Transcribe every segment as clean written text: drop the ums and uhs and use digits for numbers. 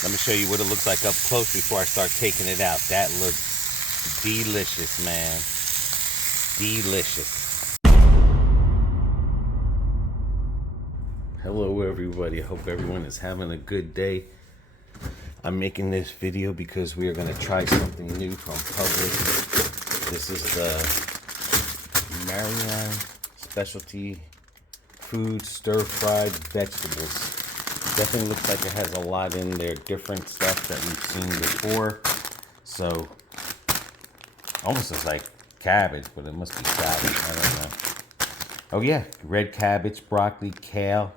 Let me show you what it looks like up close before I start taking it out. That looks delicious, man. Delicious. Hello, everybody. I hope everyone is having a good day. I'm making this video because we are going to try something new from Publix. This is the Marjon specialty food stir-fried vegetables. Definitely looks like it has a lot in there, different stuff that we've seen before. So, almost looks like cabbage, but it must be cabbage. I don't know. Oh yeah, red cabbage, broccoli, kale,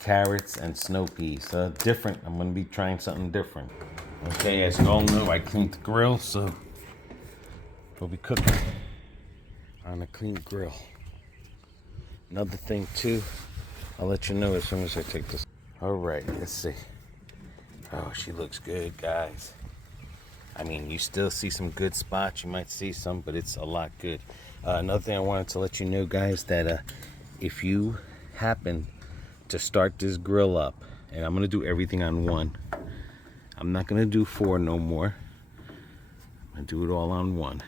carrots, and snow peas. Different. I'm gonna be trying something different. Okay, as you all know, I cleaned the grill, so we'll be cooking on a clean grill. Another thing too, I'll let you know as soon as I take this. All right, let's see. Oh, she looks good, guys. I mean, you still see some good spots. You might see some, but it's a lot good. Another thing I wanted to let you know, guys, that if you happen to start this grill up, and I'm gonna do everything on one. I'm not gonna do 4 no more. I'm gonna do it all on one.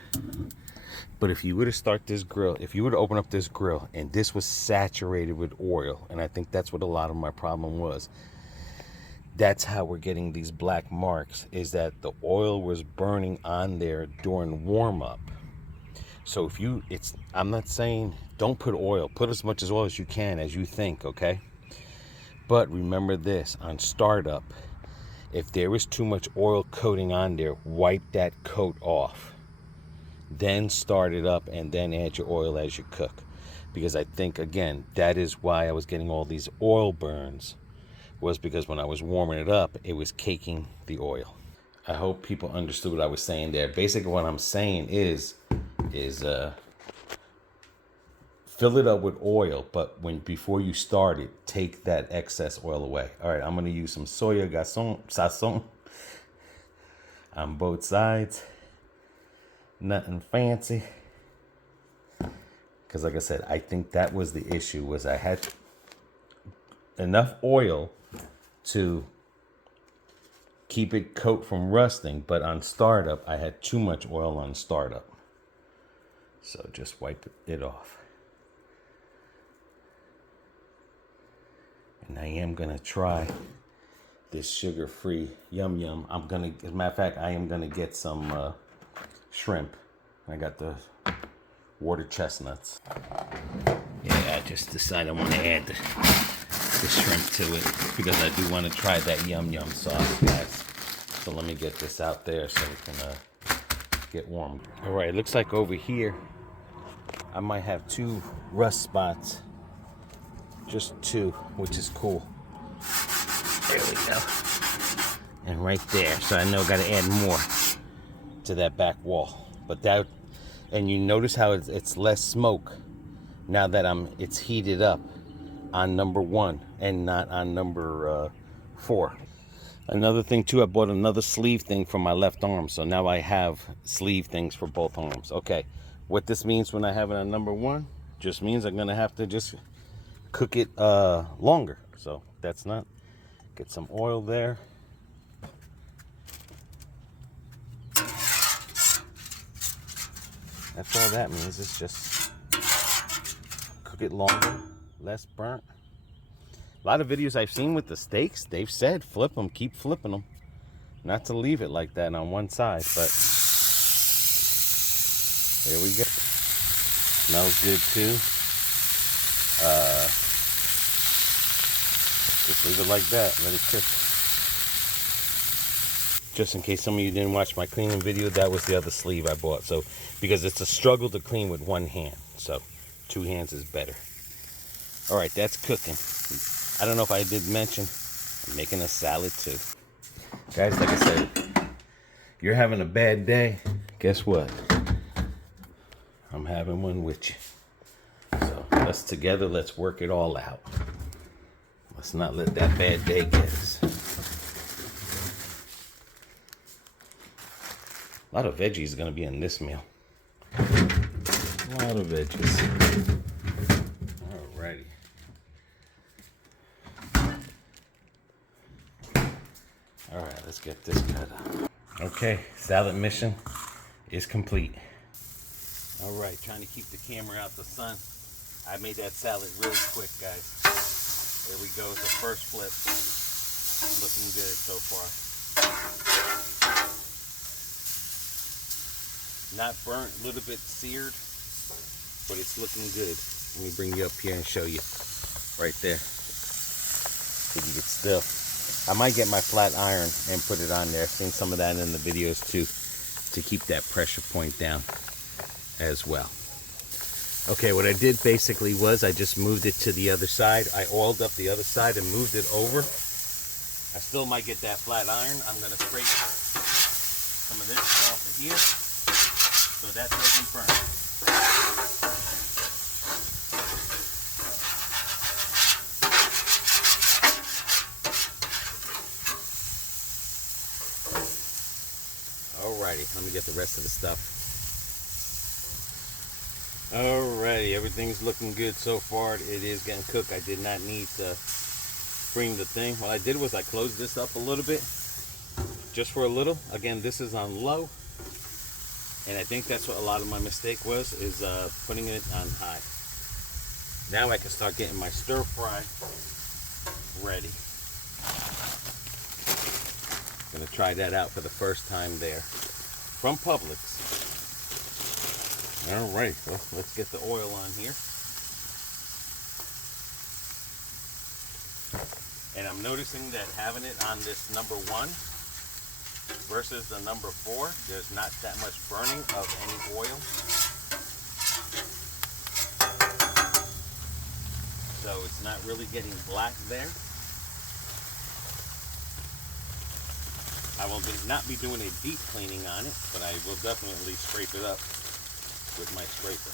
But if you were to start this grill, if you were to open up this grill and this was saturated with oil, and I think that's what a lot of my problem was, that's how we're getting these black marks, is that the oil was burning on there during warm up. So if you, I'm not saying don't put oil, put as much as oil as you can, as you think, okay? But remember this, on startup, if there is too much oil coating on there, wipe that coat off. Then start it up and then add your oil as you cook. Because I think, again, that is why I was getting all these oil burns, was because when I was warming it up, it was caking the oil. I hope people understood what I was saying there. Basically what I'm saying is fill it up with oil, but before you start it, take that excess oil away. All right, I'm gonna use some soya sazon on both sides. Nothing fancy, because like I said, I think that was the issue, was I had enough oil to keep it coat from rusting, but on startup I had too much oil on startup. So just wipe it off. And I am gonna try this sugar-free yum yum. As a matter of fact, I am gonna get some shrimp. I got the water chestnuts. Yeah, I just decided I want to add the shrimp to it because I do want to try that yum yum sauce, guys. So let me get this out there so we can get warm. All right, it looks like over here I might have 2 rust spots. Just 2, which is cool. There we go. And right there. So I know I got to add more to that back wall. But that, and you notice how it's less smoke now that it's heated up on number 1 and not on number 4. Another thing too, I bought another sleeve thing for my left arm, so now I have sleeve things for both arms. Okay, what this means when I have it on number 1 just means I'm gonna have to just cook it longer. So that's not. Get some oil there. That's all that means. It's just cook it longer, less burnt. A lot of videos I've seen with the steaks, they've said flip them, keep flipping them. Not to leave it like that on one side, but there we go. Smells good too. Just leave it like that, let it cook. Just in case some of you didn't watch my cleaning video, that was the other sleeve I bought. So, because it's a struggle to clean with one hand. So, 2 hands is better. All right, that's cooking. I don't know if I did mention, I'm making a salad too. Guys, like I said, you're having a bad day, guess what? I'm having one with you. So, us together, let's work it all out. Let's not let that bad day get us. A lot of veggies are going to be in this meal. A lot of veggies. Alrighty. All right, let's get this cut out. Okay, salad mission is complete. All right, trying to keep the camera out the sun. I made that salad really quick, guys. There we go, the first flip. Looking good so far. Not burnt, a little bit seared, but it's looking good. Let me bring you up here and show you. Right there. So you get still. I might get my flat iron and put it on there. I've seen some of that in the videos too, to keep that pressure point down as well. Okay, what I did basically was I just moved it to the other side. I oiled up the other side and moved it over. I still might get that flat iron. I'm gonna scrape some of this off of here so that doesn't burn. Alrighty, let me get the rest of the stuff. Alrighty, everything's looking good so far. It is getting cooked. I did not need to bring the thing. What I did was I closed this up a little bit, just for a little. Again, this is on low, and I think that's what a lot of my mistake was, is putting it on high. Now I can start getting my stir fry ready. I'm gonna try that out for the first time there from Publix. All right, well, let's get the oil on here. And I'm noticing that having it on this number 1 versus the number 4, there's not that much burning of any oil. So it's not really getting black there. I will not be doing a deep cleaning on it, but I will definitely scrape it up with my scraper.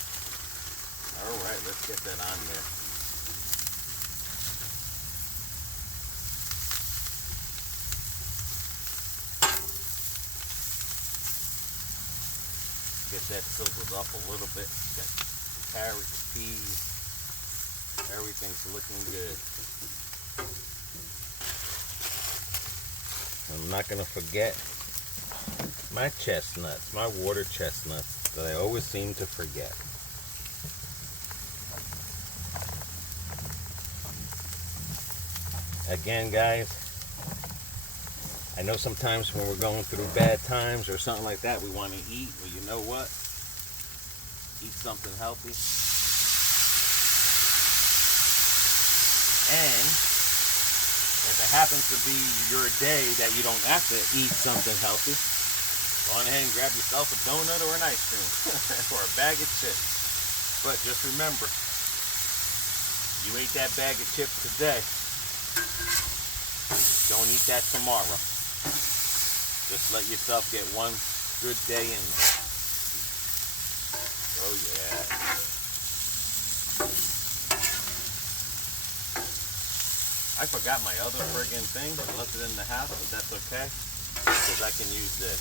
All right, let's get that on there. Get that sizzled up a little bit. Got carrots, peas, everything's looking good. I'm not gonna forget my chestnuts, my water chestnuts that I always seem to forget. Again, guys, I know sometimes when we're going through bad times or something like that, we want to eat. Well, you know what? Eat something healthy. And if it happens to be your day that you don't have to eat something healthy, go on ahead and grab yourself a donut or an ice cream or a bag of chips. But just remember, you ate that bag of chips today, don't eat that tomorrow. Just let yourself get one good day in there. Oh yeah. I forgot my other friggin' thing. I left it in the house, but that's okay, because I can use this.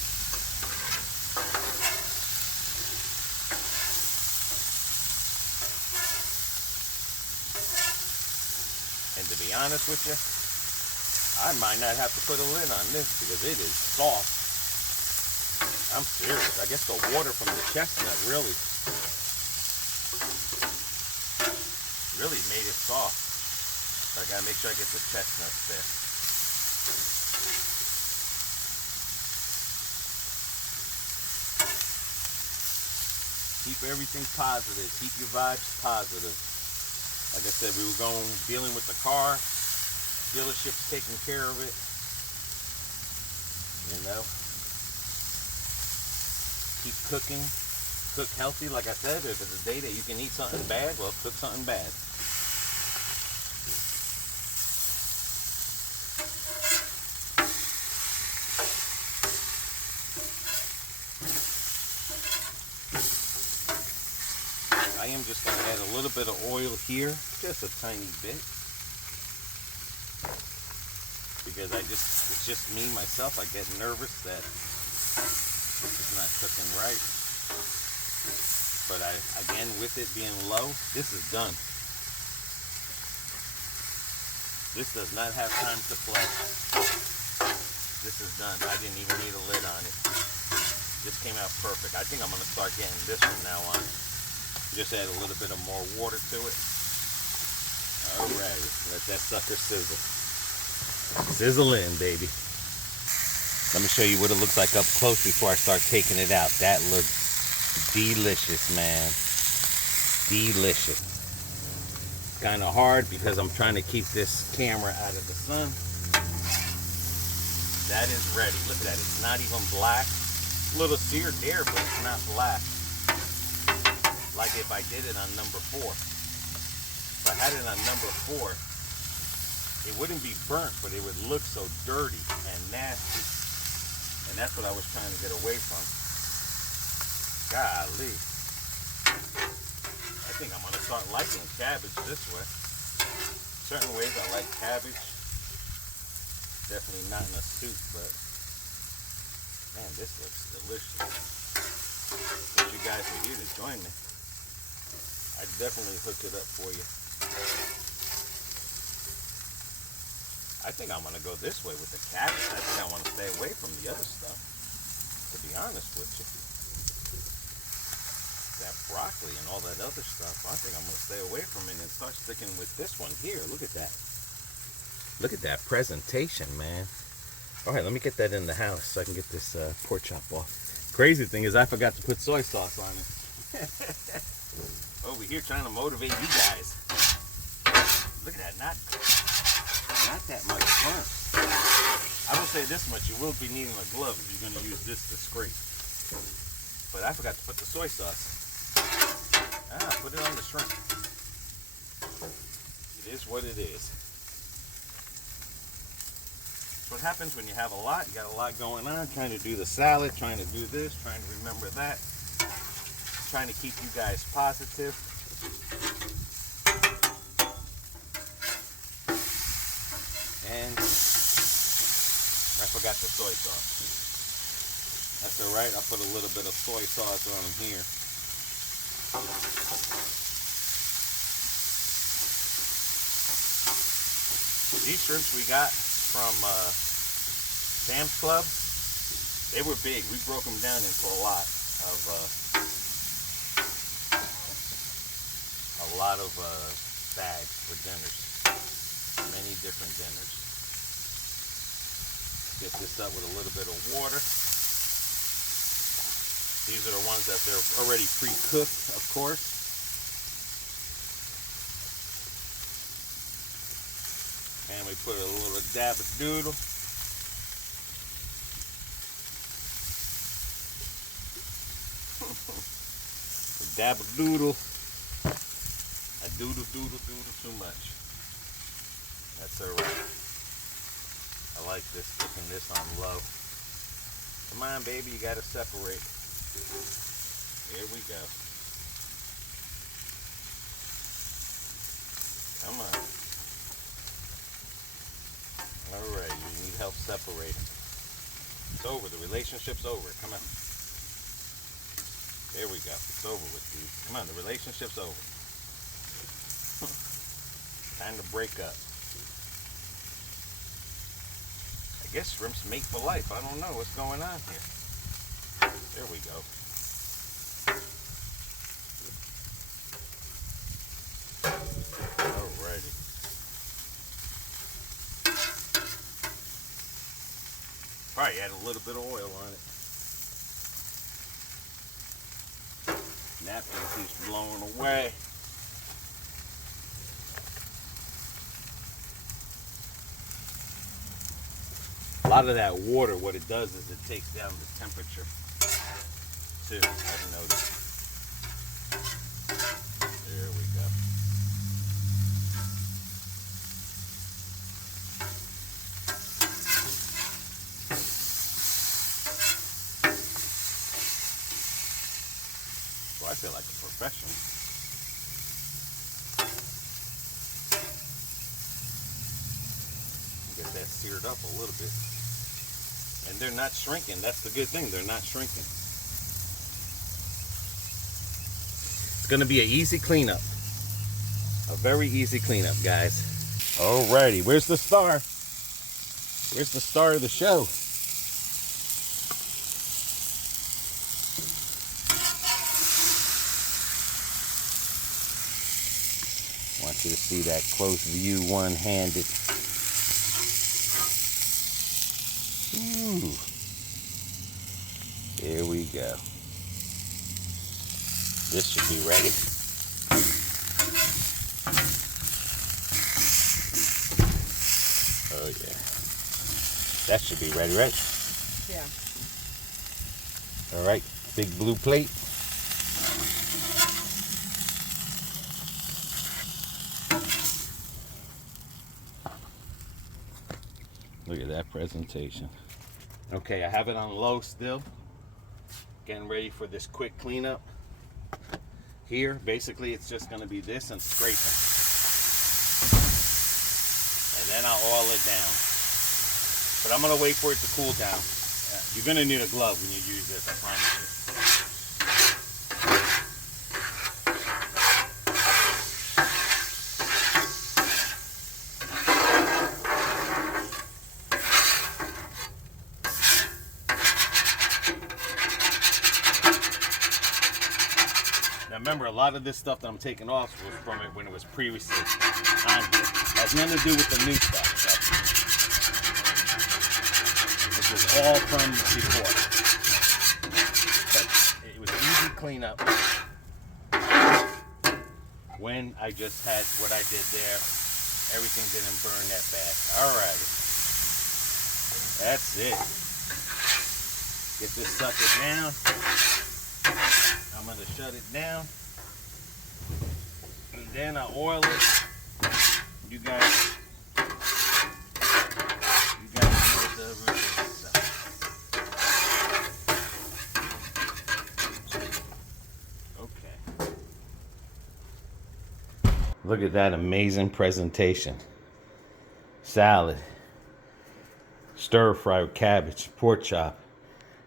And to be honest with you, I might not have to put a lid on this because it is soft. I'm serious. I guess the water from the chestnut really made it soft. But I gotta make sure I get the chestnuts there. Keep everything positive. Keep your vibes positive. Like I said, we were dealing with the car. Dealership's taking care of it. You know. Keep cooking. Cook healthy. Like I said, if it's a day that you can eat something bad, well, cook something bad. I am just going to add a little bit of oil here, just a tiny bit, because it's just me, myself. I get nervous that it's not cooking right. But again, with it being low, this is done. This does not have time to play. This is done. I didn't even need a lid on it. This came out perfect. I think I'm gonna start getting this from now on. Just add a little bit of more water to it. Alrighty, let that sucker sizzle. Sizzle in, baby. Let me show you what it looks like up close before I start taking it out. That looks delicious, man. Delicious. Kind of hard because I'm trying to keep this camera out of the sun. That is ready. Look at that. It's not even black. A little seared there, but it's not black. Like if I did it on number 4. If I had it on number 4, it wouldn't be burnt, but it would look so dirty and nasty. And that's what I was trying to get away from. Golly. I think I'm going to start liking cabbage this way. Certain ways I like cabbage. Definitely not in a soup, but man, this looks delicious. Wish you guys were here to join me. I'd definitely hook it up for you. I think I'm going to go this way with the cabbage. I think I want to stay away from the other stuff, to be honest with you. That broccoli and all that other stuff, I think I'm going to stay away from it and start sticking with this one here. Look at that. Look at that presentation, man. All right, let me get that in the house so I can get this pork chop off. Crazy thing is I forgot to put soy sauce on it. Over here trying to motivate you guys. Look at that, not that much burnt. I will say this much, you will be needing a glove if you're going to use this to scrape. But I forgot to put the soy sauce. Put it on the shrimp. It is what it is. That's what happens when you have a lot. You got a lot going on, trying to do the salad, trying to do this, trying to remember that. Trying to keep you guys positive. And I forgot the soy sauce. That's all right. I'll put a little bit of soy sauce on here. These shrimps we got from Sam's Club, they were big. We broke them down into a lot of bags for dinners. Many different dinners. Get this up with a little bit of water. These are the ones that they're already pre-cooked, of course. And we put a little dab of doodle. A dab of doodle. A doodle too much. That's alright. I like this, sticking this on low. Come on, baby, you gotta separate. Here we go. Come on. Alright, you need help separating. It's over. The relationship's over. Come on. There we go. It's over with you. Come on, the relationship's over. Time to break up. I guess shrimps mate for life. I don't know what's going on here. There we go. Alrighty. Probably add a little bit of oil on it. Napkin keeps blowing away. A lot of that water, what it does is it takes down the temperature too, I've noticed. There we go. Well, I feel like a professional. Get that seared up a little bit. And they're not shrinking. That's the good thing. They're not shrinking. It's going to be an easy cleanup. A very easy cleanup, guys. Alrighty. Where's the star? Where's the star of the show? see that close view one-handed. Ooh. Here we go. This should be ready. Oh yeah. That should be ready, right? Yeah. All right, big blue plate. Look at that presentation. Okay, I have it on low still. Getting ready for this quick cleanup. Here, basically, it's just going to be this and scraping. And then I'll oil it down. But I'm going to wait for it to cool down. You're going to need a glove when you use this, I promise you. Now remember, a lot of this stuff that I'm taking off was from it when it was previously on here. It has nothing to do with the new stuff. So this was all from before. But it was easy cleanup when I just had what I did there. Everything didn't burn that bad. Alrighty. That's it. Get this sucker down. I'm going to shut it down, and then I oil it. You guys know the routine. Okay. Look at that amazing presentation. Salad, stir fry with cabbage, pork chop,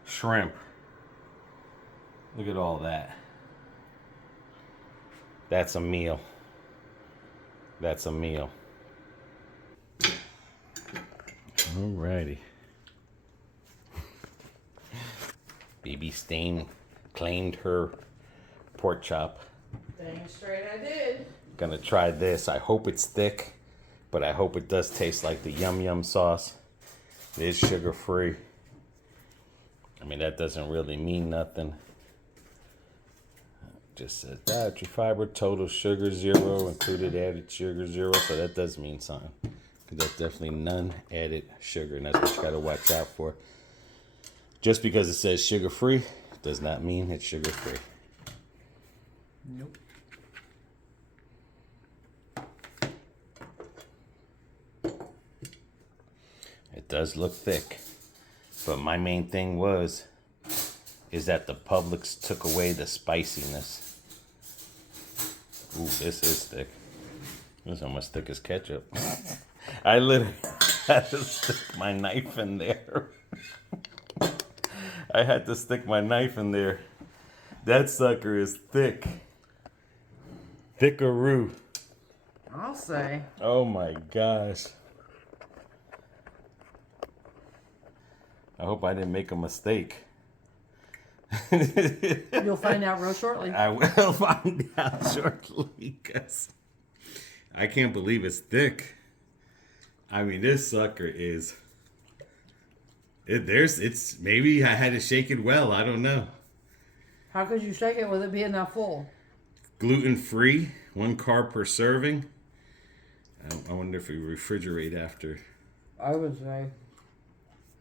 shrimp. Look at all that. That's a meal. That's a meal. Alrighty. BB Stain claimed her pork chop. Dang straight I did. Gonna try this. I hope it's thick, but I hope it does taste like the Yum Yum sauce. It is sugar free. I mean, that doesn't really mean nothing. Just says dietary fiber, total sugar 0, included added sugar 0, so that does mean something. That's definitely none added sugar, and that's what you gotta watch out for. Just because it says sugar free does not mean it's sugar free. Nope. It does look thick, but my main thing is that the Publix took away the spiciness. Ooh, this is thick. This is almost thick as ketchup. I literally had to stick my knife in there. I had to stick my knife in there. That sucker is thick. Thickaroo. I'll say. Oh my gosh. I hope I didn't make a mistake. You'll find out real shortly. I will find out shortly, because I can't believe it's thick. I mean, this sucker is. It's maybe I had to shake it well. I don't know. How could you shake it with it being that full? Gluten free, 1 carb per serving. I wonder if we refrigerate after. I would say.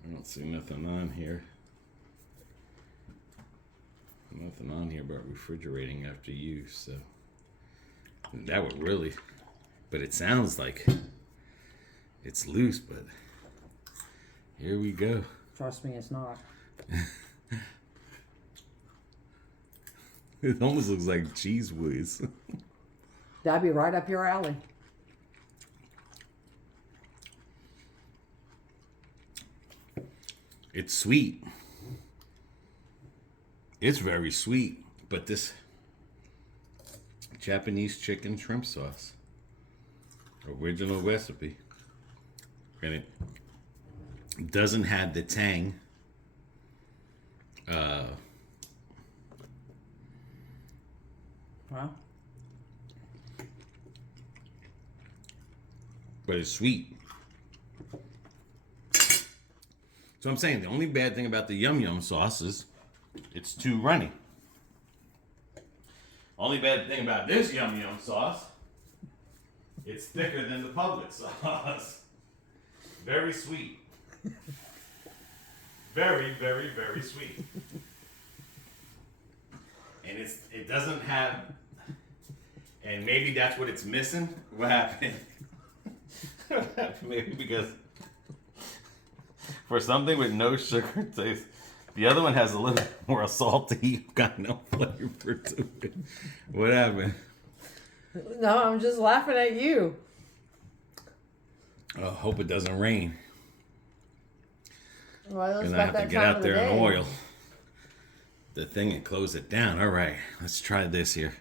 I don't see nothing on here. Nothing on here about refrigerating after use, so that would really, but it sounds like it's loose, but here we go. Trust me, it's not. It almost looks like cheese whiz. That'd be right up your alley. It's sweet. It's very sweet, but this Japanese chicken shrimp sauce, original recipe, and it doesn't have the tang. Well, but it's sweet. So I'm saying the only bad thing about the Yum Yum sauce is it's too runny. Only bad thing about this Yum Yum sauce, it's thicker than the Publix sauce. Very sweet. Very, very, very sweet. And it doesn't have, and maybe that's what it's missing. What happened? Maybe because for something with no sugar taste, the other one has a little more salty kind of flavor to it. What happened? No, I'm just laughing at you. I hope it doesn't rain. Well, it's Gonna about have to that get time out of the there and day. oil the thing and close it down. All right, let's try this here.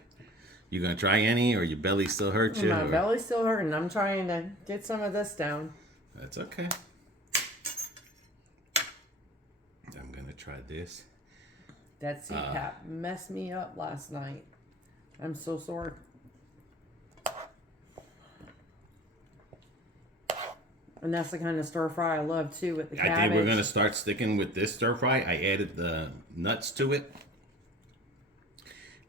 You gonna try any, or your belly still hurts you? My or- belly's still hurting. I'm trying to get some of this down. That's okay. I'm gonna try this. That CPAP messed me up last night. I'm so sore. And that's the kind of stir fry I love too, with the cabbage. I think we're gonna start sticking with this stir fry. I added the nuts to it.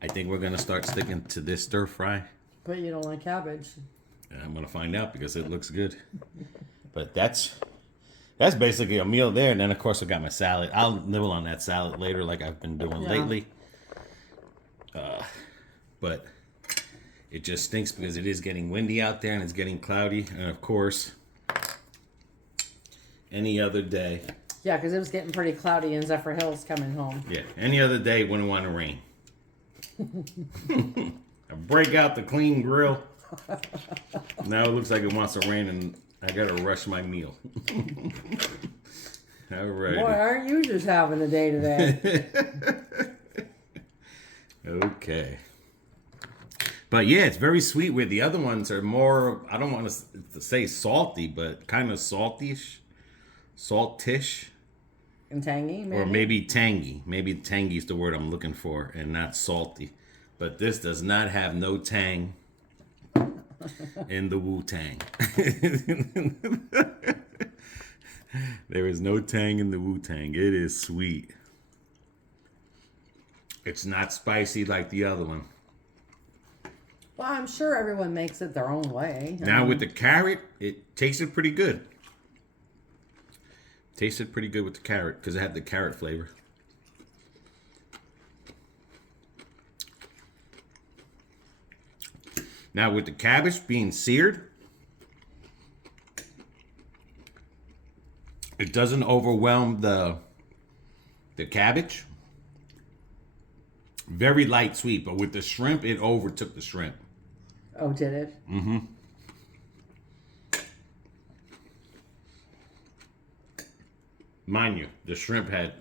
I think we're gonna start sticking to this stir fry. But you don't like cabbage. And I'm gonna find out because it looks good. But that's basically a meal there. And then of course I got my salad. I'll nibble on that salad later, like I've been doing lately. But it just stinks because it is getting windy out there and it's getting cloudy. And of course, any other day. Yeah, because it was getting pretty cloudy and Zephyr Hill's coming home. Yeah, any other day wouldn't want to rain. I break out the clean grill. Now it looks like it wants to rain and I gotta rush my meal. All right. Boy, aren't you just having a day today? Okay. But yeah, it's very sweet where the other ones are more, I don't want to say salty, but kind of saltish. Saltish. And tangy, maybe? Or maybe tangy. Maybe tangy is the word I'm looking for and not salty. But this does not have no tang in the Wu-Tang. There is no tang in the Wu-Tang. It is sweet. It's not spicy like the other one. Well, I'm sure everyone makes it their own way. Now with the carrot, it tasted pretty good. Tasted pretty good with the carrot because it had the carrot flavor. Now with the cabbage being seared, it doesn't overwhelm the cabbage. Very light sweet, but with the shrimp, it overtook the shrimp. Oh, did it? Mm-hmm. Mind you, the shrimp had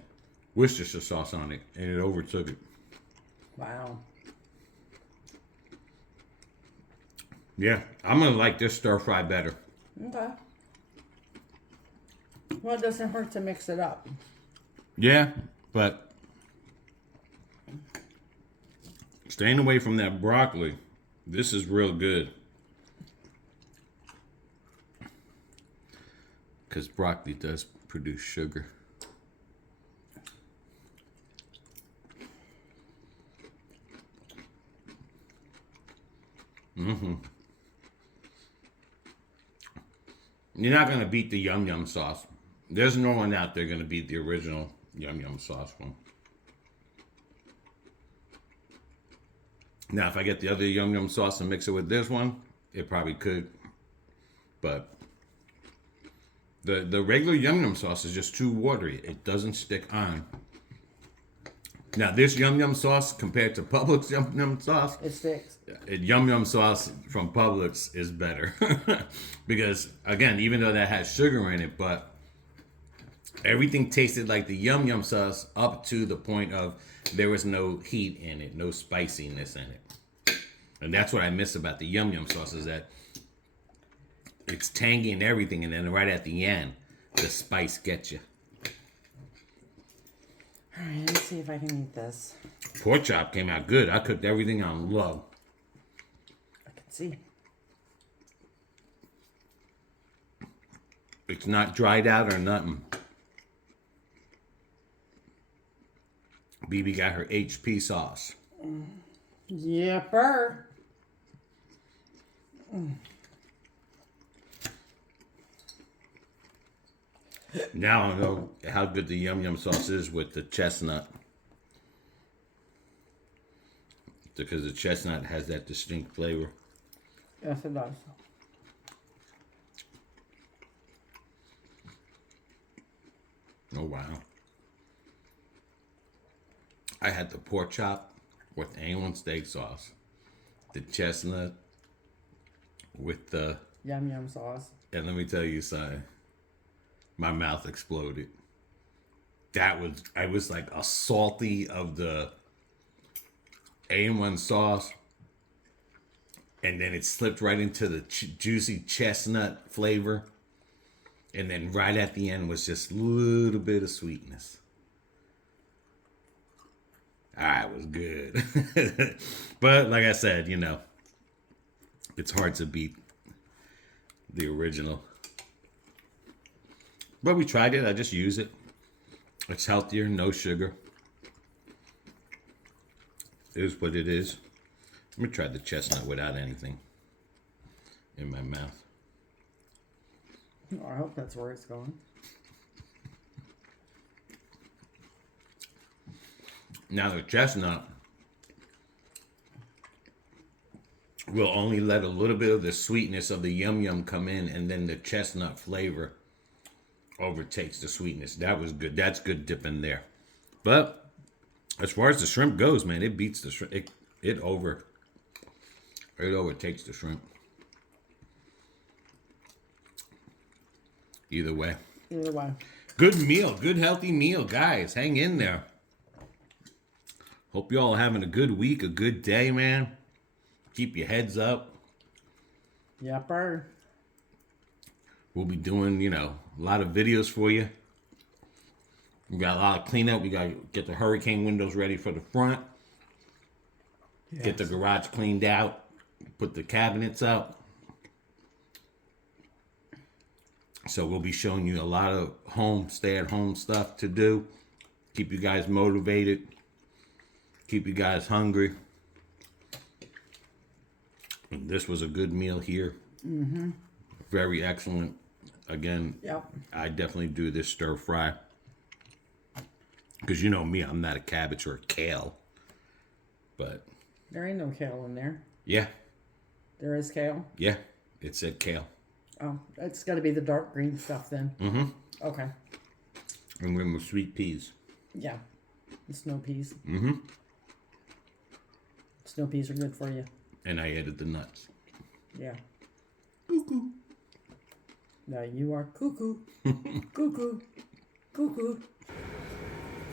Worcestershire sauce on it, and it overtook it. Wow. Yeah, I'm gonna like this stir fry better. Okay. Well, it doesn't hurt to mix it up. Yeah, but staying away from that broccoli, this is real good. Because broccoli does produce sugar. Mm-hmm. You're not going to beat the Yum Yum sauce. There's no one out there going to beat the original Yum Yum sauce one. Now, if I get the other Yum Yum sauce and mix it with this one, it probably could. But the regular Yum Yum sauce is just too watery. It doesn't stick on. Now, this Yum Yum sauce compared to Publix Yum Yum sauce, It sticks. Yum Yum sauce from Publix is better. Because, again, even though that has sugar in it, but everything tasted like the Yum Yum sauce up to the point of there was no heat in it, no spiciness in it. And that's what I miss about the Yum Yum sauce is that it's tangy and everything, and then right at the end, the spice gets you. All right, let's see if I can eat this. Pork chop came out good. I cooked everything on low. I can see. It's not dried out or nothing. BB got her HP sauce. Yepper. Now I know how good the yum yum sauce is with the chestnut. Because the chestnut has that distinct flavor. Yes, it does. Oh, wow. I had the pork chop with A1 steak sauce. The chestnut with the... Yum yum sauce. And let me tell you something. My mouth exploded. I was like a salty of the A1 sauce. And then it slipped right into the juicy chestnut flavor. And then right at the end was just a little bit of sweetness. It was good. But like I said, you know, it's hard to beat the original. But we tried it. I just use it. It's healthier, no sugar. It is what it is. Let me try the chestnut without anything in my mouth. Oh, I hope that's where it's going. Now the chestnut will only let a little bit of the sweetness of the yum yum come in, and then the chestnut flavor overtakes the sweetness. That was good. That's good dip in there. But as far as the shrimp goes, man, it beats the shrimp. It overtakes the shrimp. Either way. Either way. Good meal. Good healthy meal, guys. Hang in there. Hope you all having a good week, a good day, man. Keep your heads up. Yepper. We'll be doing, you know, a lot of videos for you. We got a lot of cleanup. We got to get the hurricane windows ready for the front. Yes. Get the garage cleaned out. Put the cabinets up. So we'll be showing you a lot of stay-at-home stuff to do. Keep you guys motivated. Keep you guys hungry. And this was a good meal here. Mm-hmm. Very excellent. Again, yep. I definitely do this stir fry. Because you know me, I'm not a cabbage or a kale. But there ain't no kale in there. Yeah. There is kale? Yeah, it said kale. Oh, it's got to be the dark green stuff then. Mm-hmm. Okay. And then with sweet peas. Yeah. The snow peas. Mm-hmm. Snow peas are good for you. And I added the nuts. Yeah. Cuckoo. Now you are cuckoo. Cuckoo. Cuckoo.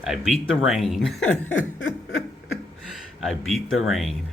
I beat the rain. I beat the rain.